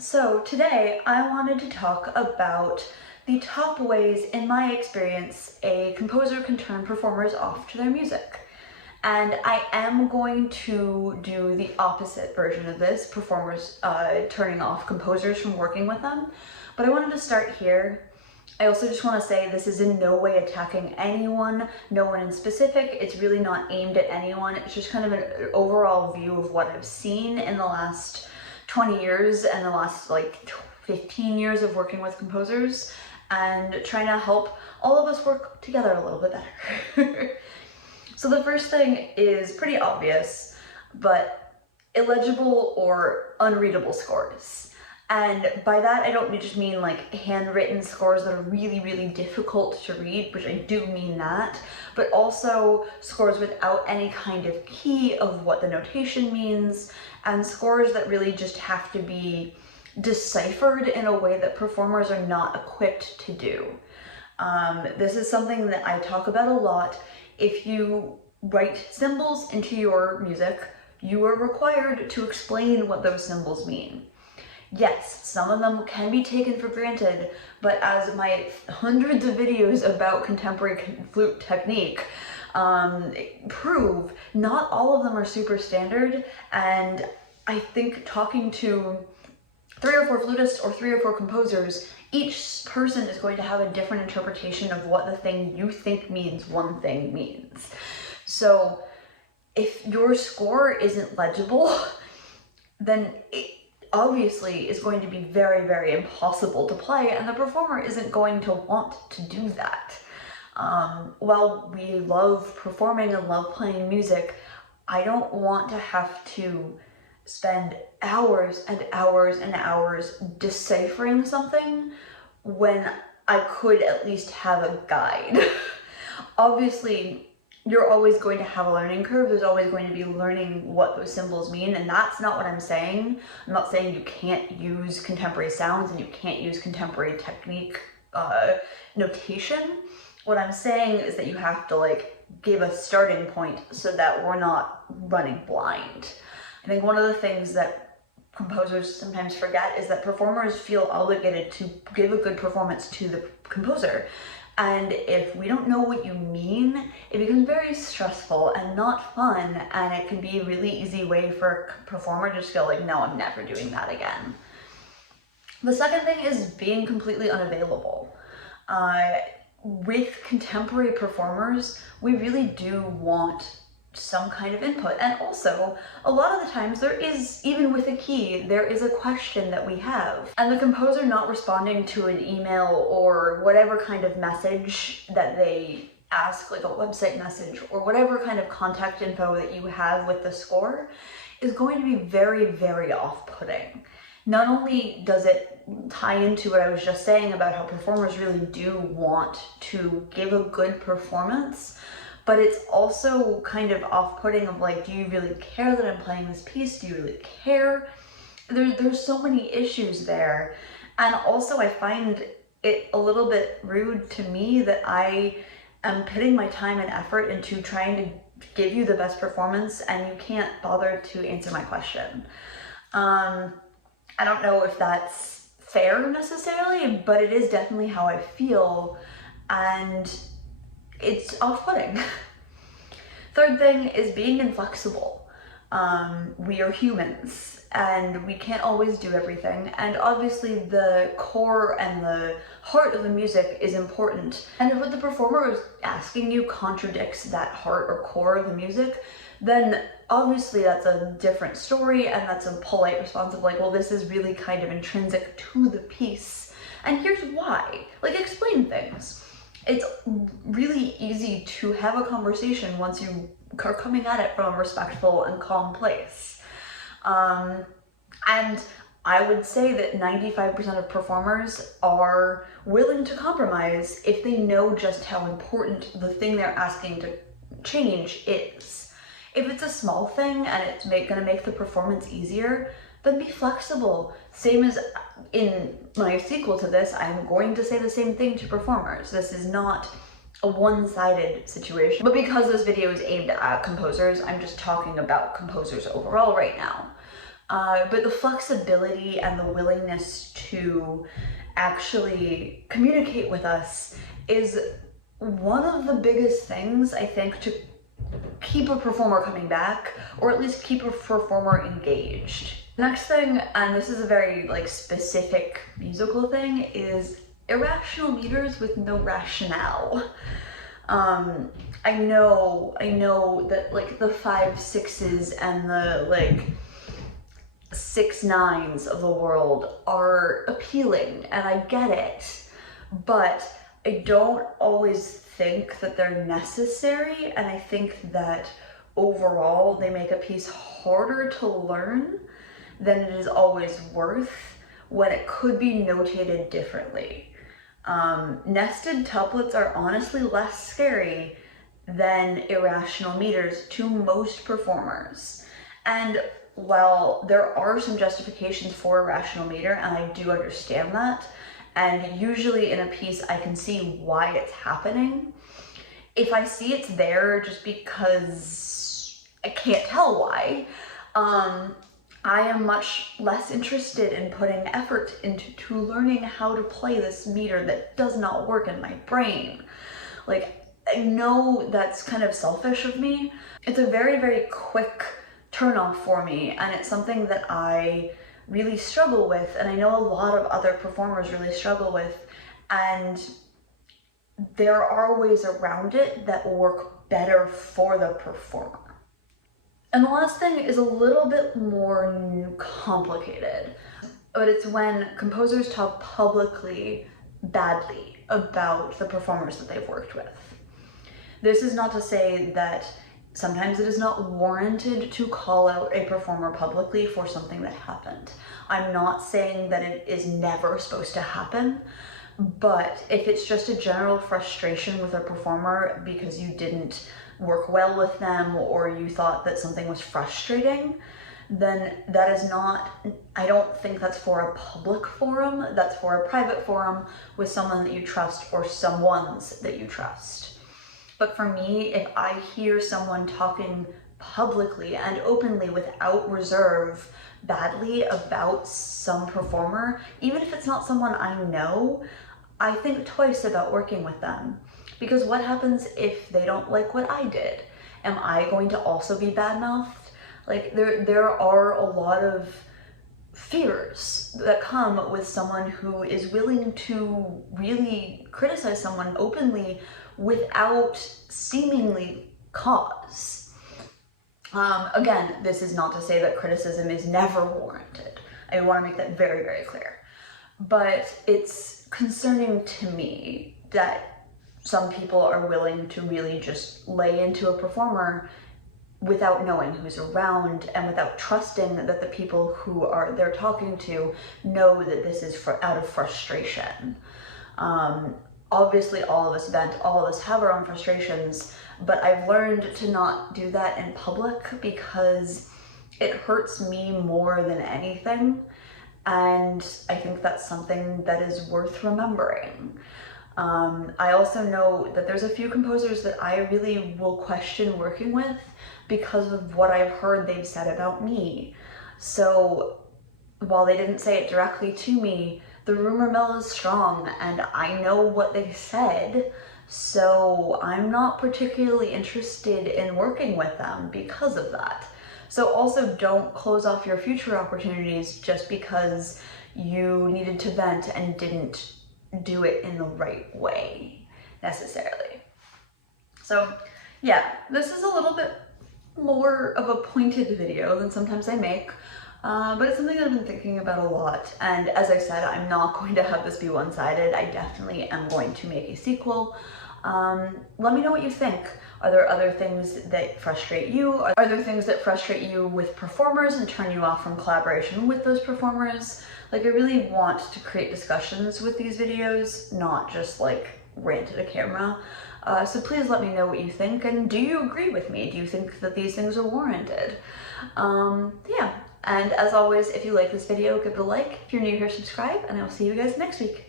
So today I wanted to talk about the top ways, in my experience, a composer can turn performers off to their music. And I am going to do the opposite version of this, performers turning off composers from working with them. But I wanted to start here. I also just want to say this is in no way attacking anyone, no one in specific. It's really not aimed at anyone. It's just kind of an overall view of what I've seen in the last 20 years and the last 15 years of working with composers and trying to help all of us work together a little bit better. So the first thing is pretty obvious, but illegible or unreadable scores. And by that, I don't just mean like handwritten scores that are really, really difficult to read, which I do mean that, but also scores without any kind of key of what the notation means, and scores that really just have to be deciphered in a way that performers are not equipped to do. This is something that I talk about a lot. If you write symbols into your music, you are required to explain what those symbols mean. Yes, some of them can be taken for granted, but as my hundreds of videos about contemporary flute technique prove, not all of them are super standard, and I think talking to 3 or 4 flutists or 3 or 4 composers, each person is going to have a different interpretation of what the thing you think means one thing means. So if your score isn't legible, then it obviously is going to be very, very impossible to play, and the performer isn't going to want to do that. While we love performing and love playing music, I don't want to have to spend hours and hours and hours deciphering something when I could at least have a guide. Obviously, you're always going to have a learning curve. There's always going to be learning what those symbols mean, and that's not what I'm saying. I'm not saying you can't use contemporary sounds and you can't use contemporary technique notation. What I'm saying is that you have to give a starting point so that we're not running blind. I think one of the things that composers sometimes forget is that performers feel obligated to give a good performance to the composer. And if we don't know what you mean, it becomes very stressful and not fun, and it can be a really easy way for a performer to just go no, I'm never doing that again. The second thing is being completely unavailable. With contemporary performers, we really do want some kind of input, and also a lot of the times there is, even with a key, there is a question that we have, and the composer not responding to an email or whatever kind of message that they ask, like a website message or whatever kind of contact info that you have with the score, is going to be very, very off-putting. Not only does it tie into what I was just saying about how performers really do want to give a good performance, but it's also kind of off-putting of do you really care that I'm playing this piece? Do you really care? There's so many issues there. And also I find it a little bit rude to me that I am putting my time and effort into trying to give you the best performance and you can't bother to answer my question. I don't know if that's fair necessarily, but it is definitely how I feel, and it's off-putting. Third thing is being inflexible. We are humans and we can't always do everything, and obviously the core and the heart of the music is important, and if what the performer is asking you contradicts that heart or core of the music, then obviously that's a different story, and that's a polite response of well, this is really kind of intrinsic to the piece, and here's why. Explain things. It's really easy to have a conversation once you are coming at it from a respectful and calm place. And I would say that 95% of performers are willing to compromise if they know just how important the thing they're asking to change is. If it's a small thing and it's gonna make the performance easier, then be flexible. Same as in my sequel to this, I'm going to say the same thing to performers. This is not a one-sided situation, but because this video is aimed at composers, I'm just talking about composers overall right now. But the flexibility and the willingness to actually communicate with us is one of the biggest things, I think, to keep a performer coming back, or at least keep a performer engaged. The next thing, and this is a very like specific musical thing, is irrational meters with no rationale. I know that like the 5 6s and the like 6 9s of the world are appealing, and I get it, but I don't always think that they're necessary, and I think that overall they make a piece harder to learn than it is always worth when it could be notated differently. Nested tuplets are honestly less scary than irrational meters to most performers. And while there are some justifications for irrational meter, and I do understand that, and usually in a piece I can see why it's happening, if I see it's there just because I can't tell why, I am much less interested in putting effort into learning how to play this meter that does not work in my brain. Like, I know that's kind of selfish of me. It's a very, very quick turn off for me, and it's something that I really struggle with, and I know a lot of other performers really struggle with, and there are ways around it that work better for the performer. And the last thing is a little bit more complicated, but it's when composers talk publicly badly about the performers that they've worked with. This is not to say that sometimes it is not warranted to call out a performer publicly for something that happened. I'm not saying that it is never supposed to happen, but if it's just a general frustration with a performer because you didn't work well with them or you thought that something was frustrating, then that is not, I don't think that's for a public forum, that's for a private forum with someone that you trust or someones that you trust. But for me, if I hear someone talking publicly and openly without reserve badly about some performer, even if it's not someone I know, I think twice about working with them. Because what happens if they don't like what I did? Am I going to also be bad-mouthed? Like, there are a lot of fears that come with someone who is willing to really criticize someone openly without seemingly cause. Again, this is not to say that criticism is never warranted. I want to make that very, very clear. But it's concerning to me that some people are willing to really just lay into a performer without knowing who's around and without trusting that the people who they're talking to know that this is out of frustration. Obviously all of us vent, all of us have our own frustrations, but I've learned to not do that in public because it hurts me more than anything, and I think that's something that is worth remembering. I also know that there's a few composers that I really will question working with because of what I've heard they've said about me. So while they didn't say it directly to me, the rumor mill is strong and I know what they said, so I'm not particularly interested in working with them because of that. So also don't close off your future opportunities just because you needed to vent and didn't do it in the right way necessarily. So yeah, this is a little bit more of a pointed video than sometimes I make, but it's something I've been thinking about a lot, and as I said, I'm not going to have this be one-sided. I definitely am going to make a sequel. Let me know what you think. Are there other things that frustrate you? Are there things that frustrate you with performers and turn you off from collaboration with those performers? Like, I really want to create discussions with these videos, not just like rant at a camera. So please let me know what you think, and do you agree with me? Do you think that these things are warranted? Yeah, and as always, if you like this video, give it a like. If you're new here, subscribe, and I will see you guys next week.